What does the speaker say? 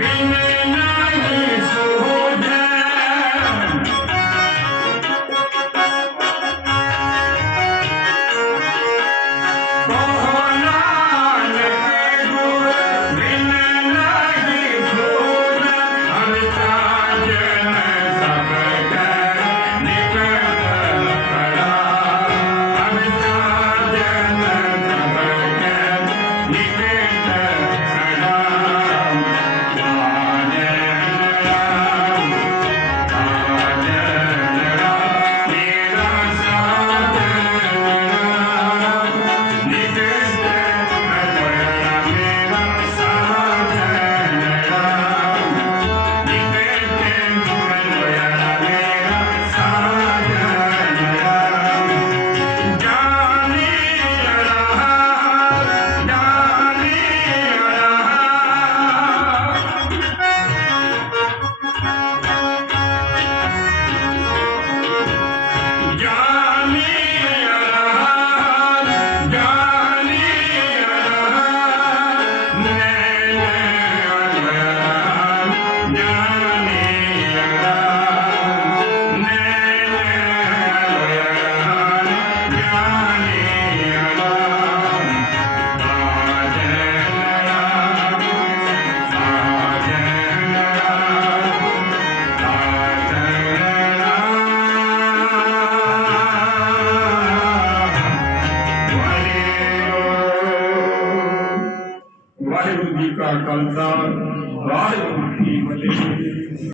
In the nine जी का कलदार वाहू जी